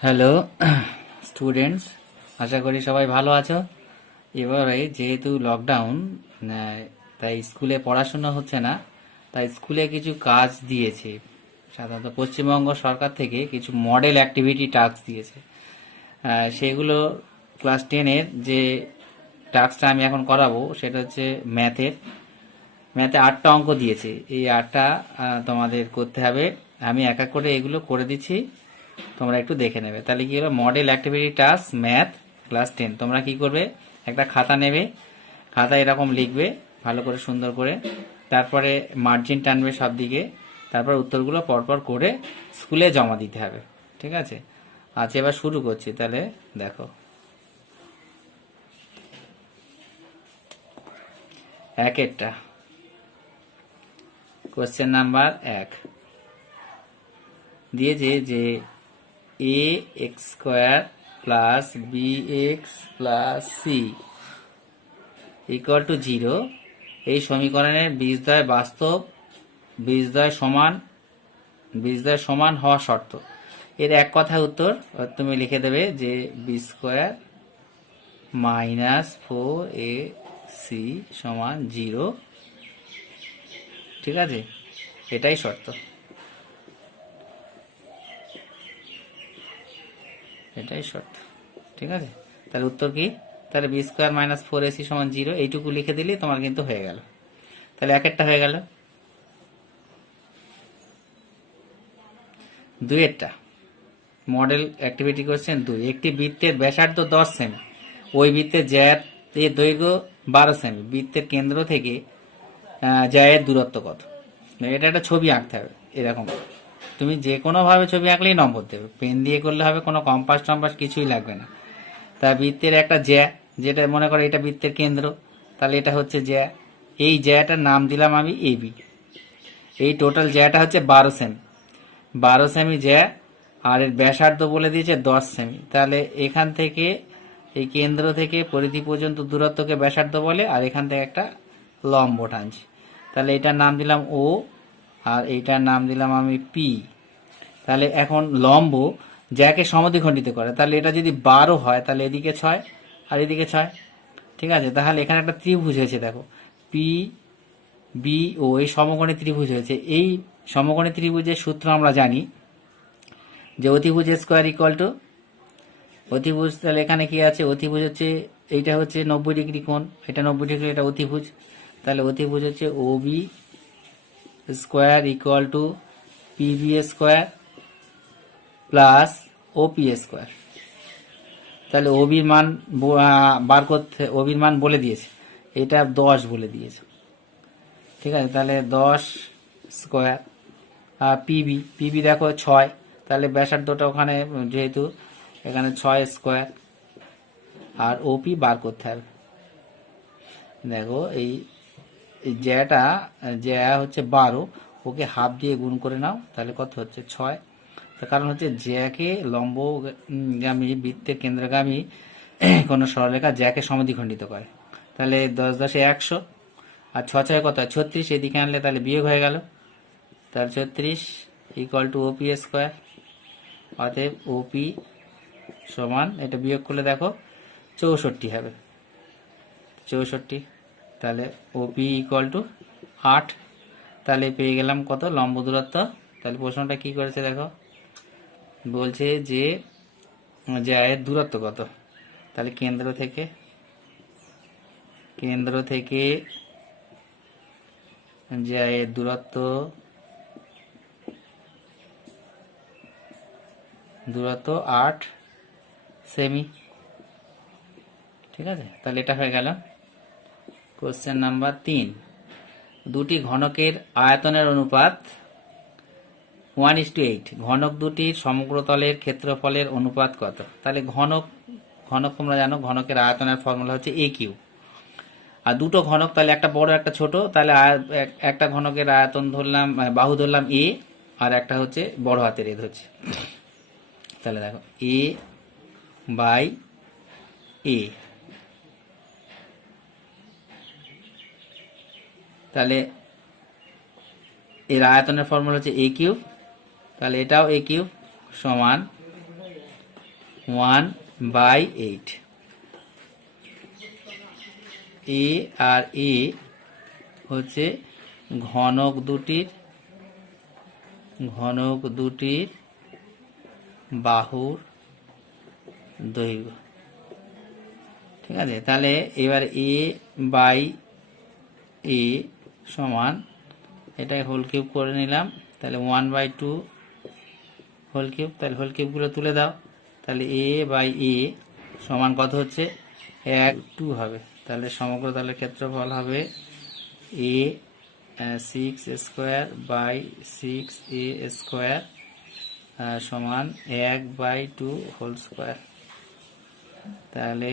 Hello students, আশা করি সবাই ভালো আছো। এবারে যেহেতু লকডাউন, তাই স্কুলে পড়াশোনা হচ্ছে না, তাই স্কুলে কিছু কাজ দিয়েছে। সাধারণত পশ্চিমবঙ্গ সরকার থেকে কিছু মডেল অ্যাক্টিভিটি টাস্ক দিয়েছে। সেগুলো ক্লাস 10-এর যে টাস্কটা আমি এখন করাবো সেটা হচ্ছে ম্যাথের। ম্যাথে 8টা অঙ্ক দিয়েছে, এই 8টা তোমাদের করতে হবে। আমি এক এক করে এগুলো করে দিচ্ছি, তোমরা একটু দেখে নেবে। তাহলে কি হলো, model activity task math class 10। তোমরা কি করবে, একটা খাতা নেবে, খাতা এরকম লিখবে ভালো করে সুন্দর করে, তারপরে মার্জিন টানবে সব দিকে, তারপর উত্তরগুলো পরপর করে স্কুলে জমা দিতে হবে। ঠিক আছে? আচ্ছা, এবার শুরু করছি। তাহলে দেখো, একেরটা কোশ্চেন নাম্বার 1 দিয়েছে যে A X square plus B X plus C equal to 0 এই সমীকরণের বীজদ্বয় বাস্তব, বীজদ্বয় সমান হওয়া শর্ত। এর এক কথায় উত্তর তুমি লিখে দেবে যে বি স্কোয়ার -4ac সমান 0। ঠিক আছে, এটাই শর্ত, এটাই শর্ত। ঠিক আছে, তাহলে উত্তর কি? তাহলে বি স্কোয়ার -4ac সমান 0 এইটুকু লিখে দিলে তোমার কিন্তু হয়ে গেল। তাহলে একেরটা হয়ে গেল। দুইয়েরটা মডেল অ্যাক্টিভিটি কোশ্চেন 2, একটি বৃত্তের ব্যাসার্ধ 10 সেমি, ওই বৃত্তের জ্যায়ের দৈর্ঘ্য 12 সেমি, বৃত্তের কেন্দ্র থেকে জ্যায়ের দূরত্ব কত? এটা একটা ছবি আঁকতে হবে এরকম। তুমি যে কোনোভাবে ছবি আঁকলেই নম্বর দেবে, পেন দিয়ে করলে হবে, কোনো কম্পাস টম্পাস কিছুই লাগবে না। তা বৃত্তের একটা জ্যা, যেটা মনে করো এটা বৃত্তের কেন্দ্র, তাহলে এটা হচ্ছে জ্যা। এই জ্যাটার নাম দিলাম আমি এবি। এই টোটাল জ্যাটা হচ্ছে 12 সেমি, 12 সেমি জ্যা, আর এর ব্যাসার্ধ বলে দিয়েছে 10 সেমি। তাহলে এখান থেকে এই কেন্দ্র থেকে পরিধি পর্যন্ত দূরত্বকে ব্যাসার্ধ বলে, আর এখান থেকে একটা লম্ব টানছি। তাহলে এটার নাম দিলাম ও, আর এইটার নাম দিলাম আমি পি। তাহলে এখন লম্ব জ্যাকে সমদ্বিখণ্ডিত করে, তাহলে এটা যদি 12 হয় তাহলে এদিকে 6 আর এদিকে 6। ঠিক আছে, তাহলে এখানে একটা ত্রিভুজ হয়েছে, দেখো পি বি ও, এই সমকোণী ত্রিভুজ হয়েছে। এই সমকোণী ত্রিভুজের সূত্র আমরা জানি যে অতিভুজ স্কোয়ার ইকুয়াল টু অতিভুজ। তাহলে এখানে কি আছে, অতিভুজ হচ্ছে এইটা হচ্ছে 90 ডিগ্রি কোণ, এটা 90 ডিগ্রি, এটা অতিভুজ। তাহলে অতিভুজ হচ্ছে O B square equal to PB square plus OP square. তাহলে ওবির মান বার করতে, ওবির মান বলে দিয়েছে, এটা 10 বলে দিয়েছে। ঠিক আছে, তাহলে 10 স্কোয়ার আর পিবি, পিবি দেখো 6, তাহলে ব্যাসার্ধটা ওখানে যেহেতু এখানে 6 স্কোয়ার, আর ওপি বার করতে হবে। দেখো এই জ্যাটা, জ্যা হচ্ছে 12, ওকে হাফ দিয়ে গুণ করে নাও, তাহলে কত হচ্ছে 6। তার কারণ হচ্ছে জ্যাকে লম্বগামী বৃত্তের কেন্দ্রগামী কোনো সরলরেখা জ্যাকে সমদ্বিখণ্ডিত করে। তাহলে 10 10 100, আর 6 6 কত হয় 36, এদিকে আনলে তাহলে বিয়োগ হয়ে গেল। তাহলে 36 ইকুয়াল টু ওপি স্কোয়ার। অতএব ওপি সমান, এটা বিয়োগ করলে দেখো 64 হবে, 64। তাহলে ওপি ইকুয়াল টু 8। তাহলে পেয়ে গেলাম কত লম্ব দূরত্ব। তাহলে প্রশ্নটা কি করেছে দেখো, বলছে যে এর দূরত্ব কত। তাহলে কেন্দ্র থেকে এর দূরত্ব 8 সেমি। ঠিক আছে, তাহলে এটা হয়ে গেল। কোশ্চেন নাম্বার 3, দুটি ঘনকের আয়তনের অনুপাত 1:8, ঘনক দুটির সমগ্রতলের ক্ষেত্রফলের অনুপাত কত? তাহলে ঘনক তোমরা জানো, ঘনকের আয়তনের ফর্মুলা হচ্ছে এ কিউ। আর দুটো ঘনক, তাহলে একটা বড় একটা ছোট, তাহলে একটা ঘনকের আয়তন ধরলাম, বাহু ধরলাম এ, আর একটা হচ্ছে বড় হাতের এ ধরছি। তাহলে দেখো এ বাই এ, তাহলে এর আয়তনের ফর্মুলা হচ্ছে এ কিউব, তাহলে এটাও এ কিউব সমান 1/8। এ আর এ হচ্ছে ঘনক দুটির বাহুর দৈর্ঘ্য। ঠিক আছে, তাহলে এবার এ বাই এ সমান, এটাই হোল কিউব করে নিলাম, তাহলে 1/2 হোল কিউব। তাহলে হোল কিউবগুলো তুলে দাও, তাহলে এ বাই এ সমান কত হচ্ছে 1/2 হবে। তাহলে সমগ্র তলের ক্ষেত্রফল হবে এ 6² বাই 6a² সমান 1/2 হোল স্কোয়ার। তাহলে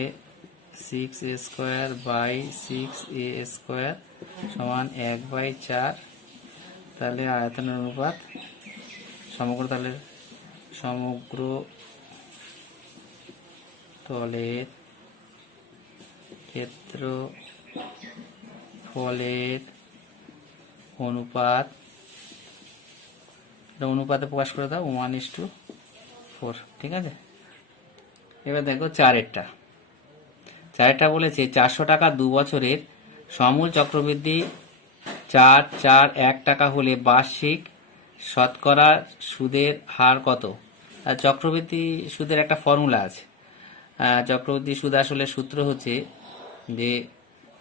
6a² বাই 6a² সমান 1/4। তাহলে আয়তনের অনুপাত সমগ্র তলের ক্ষেত্রফলের অনুপাতে প্রকাশ করে দাও 1:4। ঠিক আছে, এবার দেখো চারেরটা বলেছে 400 টাকা 2 বছরের সমূল চক্রবৃদ্ধি 441 টাকা হলে বার্ষিক শতকরা সুদের হার কত? আর চক্রবৃদ্ধি সুদের একটা ফর্মুলা আছে। চক্রবৃদ্ধি সুদ আসলে সূত্র হচ্ছে যে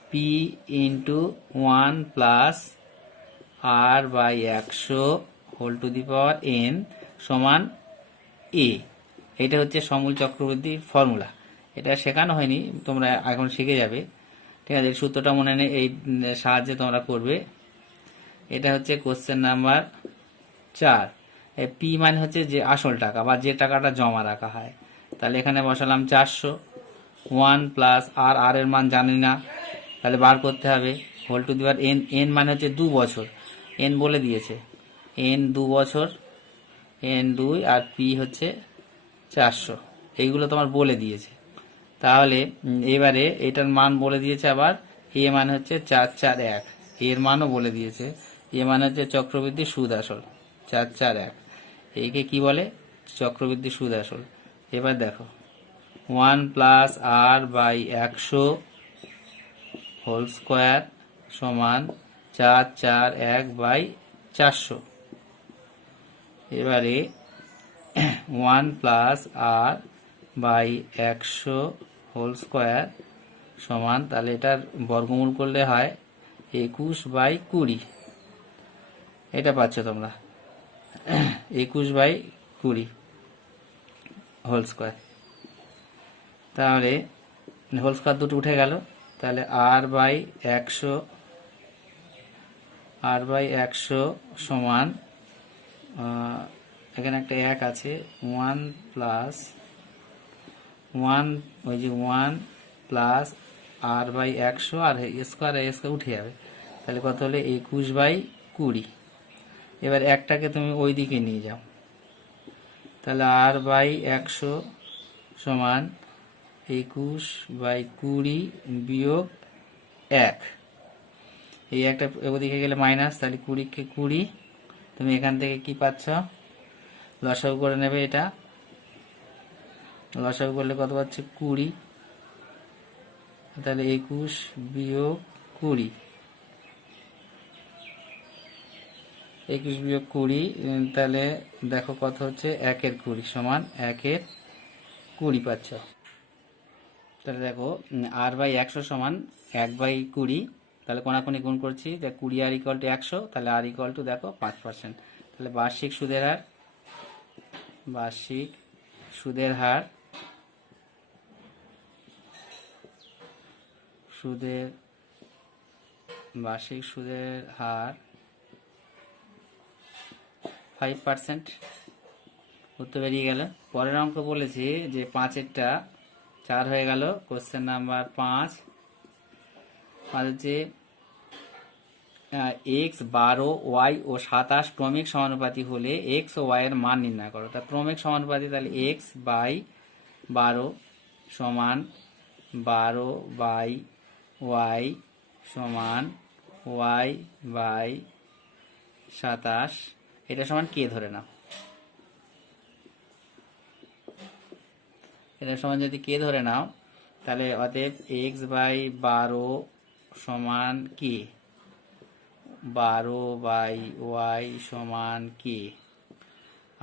P into 1 plus r/100 whole to the power n সমান এ। এটা হচ্ছে সমূল চক্রবৃদ্ধির ফর্মুলা। এটা শেখানো হয়নি, তোমরা এখন শিখে যাবে। ঠিক আছে, সূত্রটা মনে নেই, এই সাহায্যে তোমরা করবে। এটা হচ্ছে কোশ্চেন নাম্বার 4। পি মানে হচ্ছে যে আসল টাকা বা যে টাকাটা জমা রাখা হয়। তাহলে এখানে বসালাম 400, 1 প্লাস আর এর মান জানি না, তাহলে বার করতে হবে whole to the power n। n মানে হচ্ছে 2 বছর, n বলে দিয়েছে, n 2 বছর, n 2, আর পি হচ্ছে 400, এইগুলো তোমার বলে দিয়েছে। তাহলে এবারে এটার মান বলে দিয়েছে, আবার এ মানে হচ্ছে 441, এর মানও বলে দিয়েছে। এ মানে হচ্ছে চক্রবৃদ্ধি সুদ আসল 441, এইকে কি বলে? চক্রবৃদ্ধি সুদ আসল। এবার দেখো 1 প্লাস r/100 হোল স্কোয়ার সমান 441/400। এবারে 1 প্লাস r/100 হোল স্কোয়ার সমান, তাহলে এটার বর্গমূল করলে হয় 21/20। এটা পাচ্ছ তোমরা 21/20 হোল স্কোয়ার। তাহলে হোল স্কোয়ার দুটো উঠে গেল, তাহলে r/100 সমান, এখানে একটা 1 আছে, 1 প্লাস 1, ওই যে 1 প্লাস r/100, আর স্কোয়ার উঠে যাবে, তাহলে কত হলে 21/20। এবার একটাকে তুমি ওই দিকে নিয়ে যাও, তাহলে r/100 সমান 21/20 বিয়োগ 1। এই একটা ওদিকে গেলে মাইনাস, তাহলে 20 কে 20, তুমি এখান থেকে কি পাচ্ছ? লসাগু করে নেবে, এটা লসাগু করলে কত পাচ্ছে? 20। তাহলে 21 বিয়োগ 20, 21 বিয়োগ 20, তাহলে দেখো কত হচ্ছে? 1/20 সমান 1/20 পাচ্ছ। তাহলে দেখো r/100 সমান 1/20, তাহলে কোনাকুনি গুণ করছি, যে 20 আর ইকুয়াল টু 100, তাহলে আর ইকুয়াল টু দেখো 5%। তাহলে বার্ষিক সুদের হার বার্ষিক সুদের হার 5%। উত্তর বেরিয়ে গেল। পরের অঙ্ক বলেছে যে 5-এরটা 4 হয়ে গেল। কোশ্চেন নাম্বার 5 হচ্ছে x, 12, y ও 27 ক্রমিক সমানুপাতি হলে x ও y এর মান নির্ণয় করো। তা ক্রমিক সমানুপাতি, তাহলে x/12 সমান 12/y সমান y/27, এটা সমান কে ধরে নাও। এটা সমান যদি কে ধরে নাও, তাহলে অতএব এক্স বাই 12 সমান কি, 12 বাই ওয়াই সমান কি,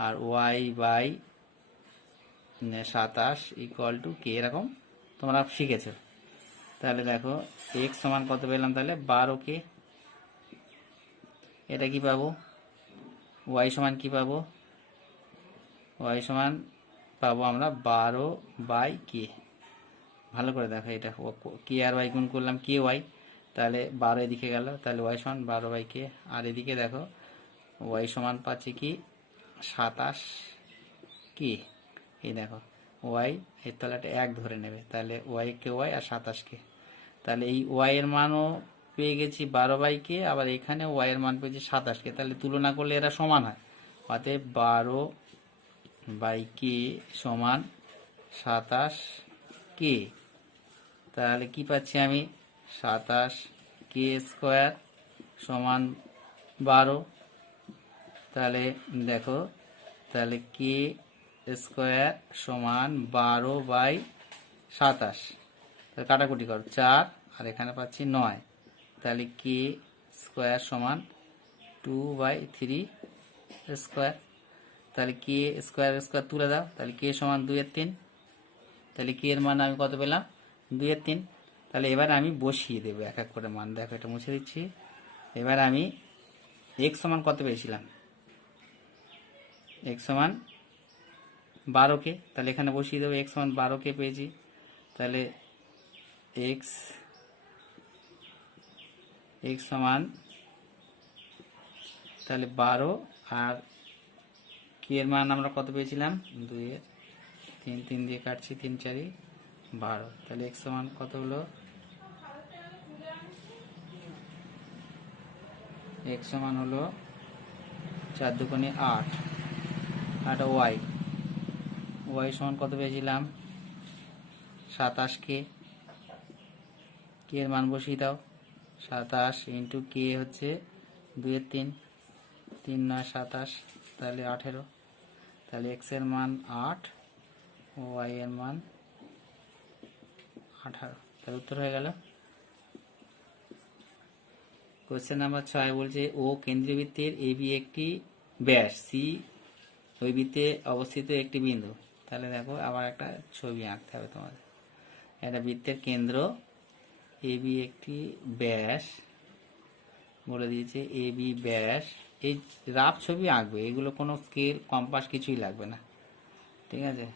আর ওয়াই বাই 27 ইকুয়াল টু কে, এরকম তোমরা শিখেছো। তাহলে দেখো এক্স সমান কত পেলাম, তাহলে 12 কে। এটা কি পাবো, ওয়াই সমান কি পাবো, ওয়াই সমান পাবো আমরা 12 বাই কে। ভালো করে দেখো, এটা কে আর ওয়াই গুণ করলাম কে ওয়াই, তাহলে 12 এদিকে গেল, তাহলে ওয়াই সমান 12 বাই কে। আর এদিকে দেখো ওয়াই সমান পাচ্ছি কি 27 কি, এই দেখো ওয়াই এর তলাটা 1 ধরে নেবে, তাহলে ওয়াই কে ওয়াই আর 27 কে। তাহলে এই ওয়াই এর মানও পেয়ে গেছি 12 বাই কে, আবার এখানে ওয়াই এর মান পেয়েছি 27 কে। তাহলে তুলনা করলে এরা সমান হয়, অতএব 12 বাই কে সমান 27 কে। তাহলে কি পাচ্ছি আমি, 27 কে স্কোয়ার সমান 12। তাহলে দেখো, তাহলে কে স্কোয়ার সমান 12 বাই 27, তাহলে কাটাকুটি করো 4, আর এখানে পাচ্ছি 9, তাহলে কে স্কোয়ার সমান 2 বাই 3 স্কোয়ার। তাহলে কে স্কোয়ার স্কোয়ার তুলে দাও, তাহলে কে সমান 2 এর 3, তাহলে কে এর মান আমি কত পেলাম, 2 এর 3। তাহলে এবার আমি বসিয়ে দেবো এক এক করে মান, দেখো এটা মুছে দিচ্ছি। এবার আমি এক্স সমান কত পেয়েছিলাম, এক্স সমান 12 কে, তাহলে এখানে বসিয়ে দেবো, এক্স সমান 12 কে পেয়েছি। তাহলে এক্স সমান তাহলে 12, আর কে এর মান আমরা কত পেয়েছিলাম, 2 এর 3, 3 দিয়ে কাটছি, 3 4 12, তাহলে এক্স সমান কত হলো, এক্স সমান হলো 4 দুগুণে 8, আর ওয়াই, ওয়াই সমান কত পেয়েছিলাম 27 কে, কে এর মান বসিয়ে দাও, 27 ইন্টু কে হচ্ছে 2 এর 3, 3 9 27, তাহলে 18। তাহলে এক্স এর মান 8, ওয়াই এর মান 18, তাহলে উত্তর হয়ে গেল। কোশ্চেন নাম্বার 6 বলছে ও কেন্দ্রীয় বৃত্তের এ বি একটি ব্যাস, সি ওই বৃত্তে অবস্থিত একটি বিন্দু। তাহলে দেখো আবার একটা ছবি আঁকতে হবে তোমাদের। একটা বৃত্তের কেন্দ্র এ বি একটি ব্যাস বলে দিয়েছে, এ বি ব্যাস, এই রাফ ছবি আঁকবে, এগুলো কোনো স্কেল কম্পাস কিছুই লাগবে না, ঠিক আছে।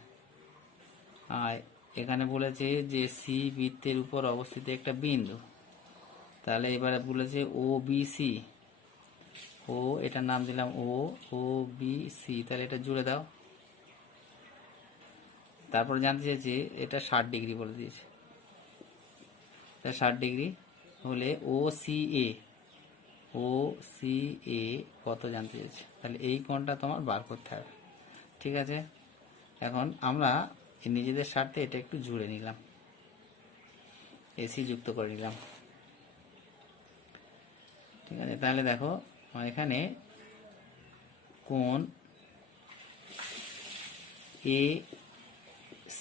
আর এখানে বলেছে যে সি বৃত্তের উপর অবস্থিত একটা বিন্দু। তাহলে এবারে বলেছে ও বি সি, ও এটার নাম দিলাম ও, ও বি সি, তাহলে এটা জুড়ে দাও। তারপর জানতে চেয়েছে এটা 60 ডিগ্রি বলে দিয়েছে, 60 ডিগ্রি হলে ও সি এ, ও সি এ কত জানতে চেয়েছে, তাহলে এই কোণটা তোমার বার করতে হবে, ঠিক আছে। এখন আমরা নিজেদের স্বার্থে এটা একটু জুড়ে নিলাম, এসি যুক্ত করে নিলাম, ঠিক আছে। তাহলে দেখো এখানে কোণ এ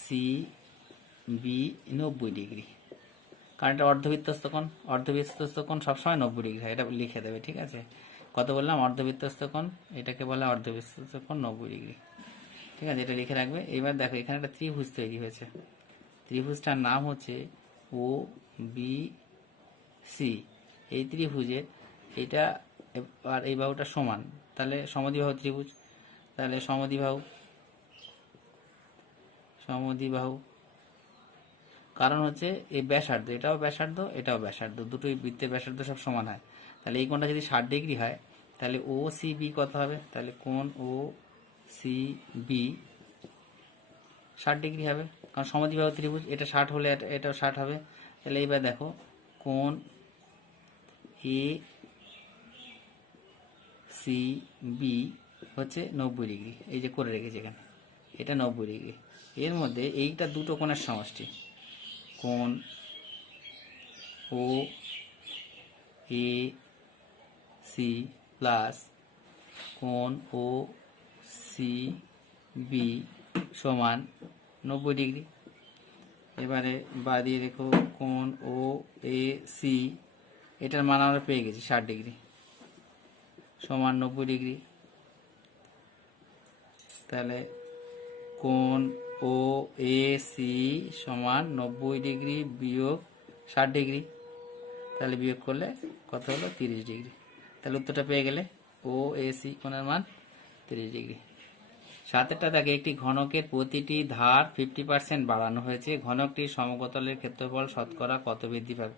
সি বি 90 ডিগ্রি, কারণ এটা অর্ধবৃত্তস্থ কোণ, অর্ধবৃত্তস্থ কোণ সবসময় 90 ডিগ্রি হয়, এটা লিখে দেবে, ঠিক আছে। কত বললাম, অর্ধবৃত্তস্থ কোণ, এটাকে বলে অর্ধবৃত্তস্থ কোণ 90 ডিগ্রি, ঠিক আছে, এটা লিখে রাখবে। এবার দেখো এখানে একটা ত্রিভুজ তৈরি হয়েছে, ত্রিভুজটার নাম হচ্ছে ও বি সি। এই ত্রিভুজের এইটা আর এই বাহুটা সমান, তাহলে সমদ্বিবাহু ত্রিভুজ, তাহলে সমদ্বিবাহু, কারণ হচ্ছে এই ব্যাসার্ধ, এটাও ব্যাসার্ধ এটাও ব্যাসার্ধ, দুটোই বৃত্তের ব্যাসার্ধ সব সমান হয়। তাহলে এই কোণটা যদি 60 ডিগ্রি হয়, তাহলে ও সি বি কত হবে, তাহলে কোণ ও সি বি 60 ডিগ্রি হবে, কারণ সমদ্বিবাহু ত্রিভুজ, এটা 60 হলে এটাও 60 হবে। তাহলে এইবার দেখো কোণ এ সি বি হচ্ছে 90 ডিগ্রি, এই যে করে রেখেছি এখানে, এটা 90 ডিগ্রি। এর মধ্যে এইটা দুটো কোণের সমষ্টি, কোণ ও এ সি প্লাস কোণ ও সি বি সমান 90 ডিগ্রি। এবারে বা দিয়ে রেখো কোণ ও এ সি, এটার মান আমরা পেয়ে গেছি 60 ডিগ্রি সমান 90 ডিগ্রি। তাহলে কোণ ও এ সি সমান 90 ডিগ্রি বিয়োগ 60 ডিগ্রি। তাহলে বিয়োগ করলে কত হলো? 30 ডিগ্রি। তাহলে উত্তরটা পেয়ে গেলে ও এ সি কোণের মান 30 ডিগ্রি। 7টা দেখে একটি ঘনকের প্রতিটি ধার 50% বাড়ানো হয়েছে, ঘনকটির সমতলের ক্ষেত্রফল শতকরা কত বৃদ্ধি পাবে?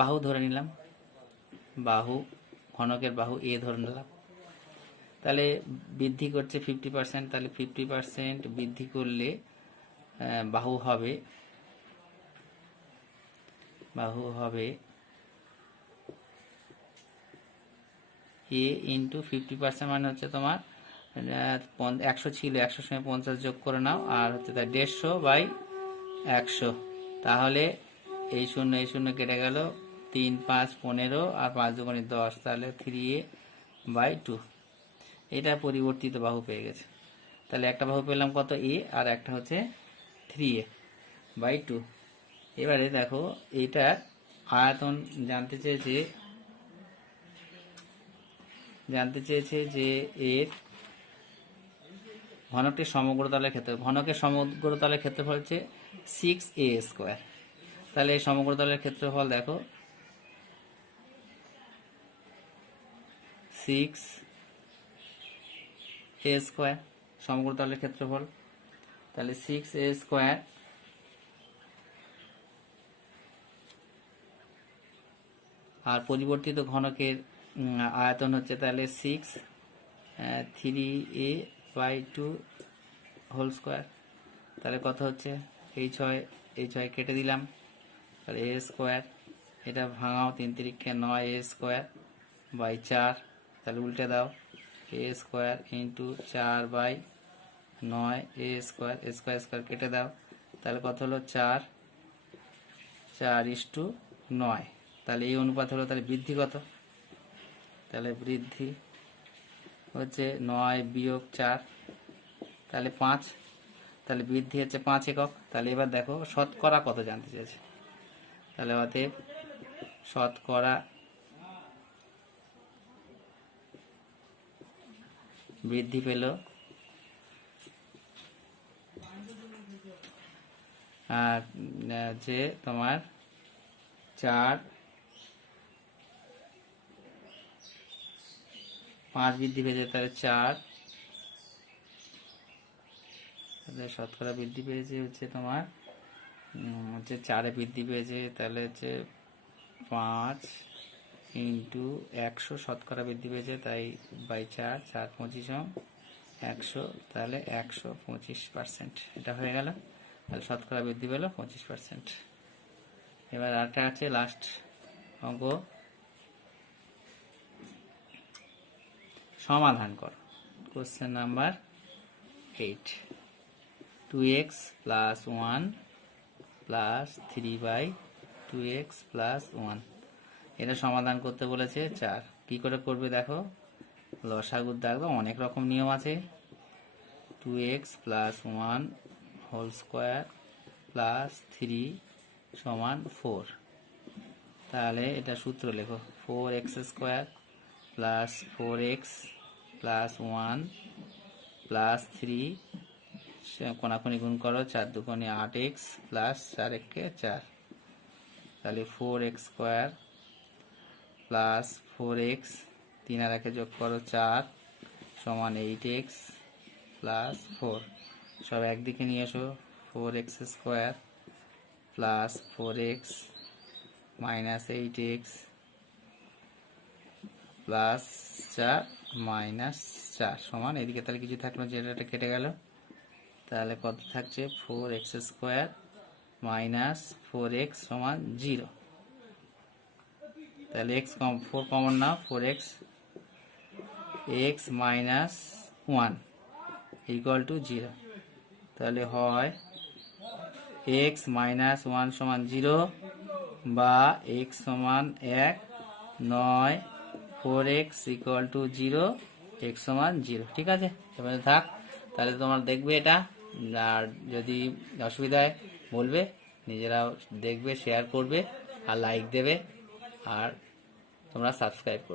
বাহু ধরে নিলাম, বাহু, ঘনকের বাহু এ ধরে নিলাম। তাহলে বৃদ্ধি করছে 50%, তাহলে 50% বৃদ্ধি করলে বাহু হবে এ ইন্টু 50% মানে হচ্ছে তোমার 100 ছিল, 100 সঙ্গে 50 যোগ করে নাও, আর হচ্ছে তার 150/100। তাহলে এই শূন্য কেটে গেল, 3 5 15 আর 5 দুগুণে 10, তাহলে 3a/2। এটা পরিবর্তিত বাহু পেয়ে গেছে। তাহলে একটা বাহু পেলাম কত? এ, আর একটা হচ্ছে 3a/2। এবারে দেখো এইটার আয়তন জানতে চেয়েছে যে এর ঘনকটির সমগ্রতলের ক্ষেত্র, ঘনকের সমগ্রতলের ক্ষেত্রফল হচ্ছে 6a²। তাহলে এই সমগ্রতলের ক্ষেত্রফল দেখো 6a² সমগ্রতলের ক্ষেত্রফল। তাহলে 6a², আর পরিবর্তিত ঘনকের আয়তন হচ্ছে তাহলে 6 3a/2 হোল স্কোয়ার। তাহলে কত হচ্ছে? এই 6 কেটে দিলাম, তাহলে a², এটা ভাঙাও, 3 3 9a²/4। তাহলে উল্টে দাও, a² ইন্টু 4/9 a², কেটে দাও, তাহলে কত হলো? 4:9। তাহলে এই অনুপাত হলো। তাহলে বৃদ্ধি কত? তাহলে বৃদ্ধি হচ্ছে 9 বিয়োগ 4, তাহলে 5। তাহলে বৃদ্ধি হচ্ছে 5 একক। তাহলে এবার দেখো শতকরা কত জানতে চেয়েছে। তাহলে অতএব শতকরা বৃদ্ধি পেল আর যে তোমার 5 বৃদ্ধি পেয়েছে, তাহলে 4, তাহলে শতকরা বৃদ্ধি পেয়েছে হচ্ছে তোমার হচ্ছে 4-এ বৃদ্ধি পেয়েছে, তাহলে হচ্ছে 5 ইন্টু 100 শতকরা বৃদ্ধি পেয়েছে, তাই বাই 4, 4 25 100, তাহলে 125%। এটা হয়ে গেল। তাহলে শতকরা বৃদ্ধি পেল 25%। এবার আরেকটা আছে লাস্ট অঙ্ক, সমাধান কর। Question number 8, 2x + 1 + 3/2x + 1। এটা সমাধান করতে বলেছে 4। কি করে করবে দেখো, লসাগুর দাগ, অনেক রকম নিয়ম আছে। 2x + 1 whole square + 3 = 4। তাহলে এটা সূত্র লেখো, 4x² + 4x + 1 + 3, কোনাকুনি গুণ করো, 4 2 8x + 4 1 4। তাহলে 4x² + 4x, 3 আর 1 যোগ করো 4 = 8x + 4। সব একদিকে নিয়ে এসো, 4x² + 4x - 8x + 4 - 4 সমান, এদিকে তাহলে কিছু থাকলো, যেটা কেটে গেল। তাহলে কত থাকছে? 4x² - 4x = 0। তাহলে x 4 কমন নাও, 4x x - 1 = 0। তাহলে হয় x - 1 = 0 বা x = 1 নয়, 4x = 0, x = 0। ঠিক আছে, এবারে থাক। তাহলে তোমার দেখবে এটা আর যদি অসুবিধায় বলবে, নিজেরাও দেখবে, শেয়ার করবে আর লাইক দেবে, আর তোমরা সাবস্ক্রাইব করবে।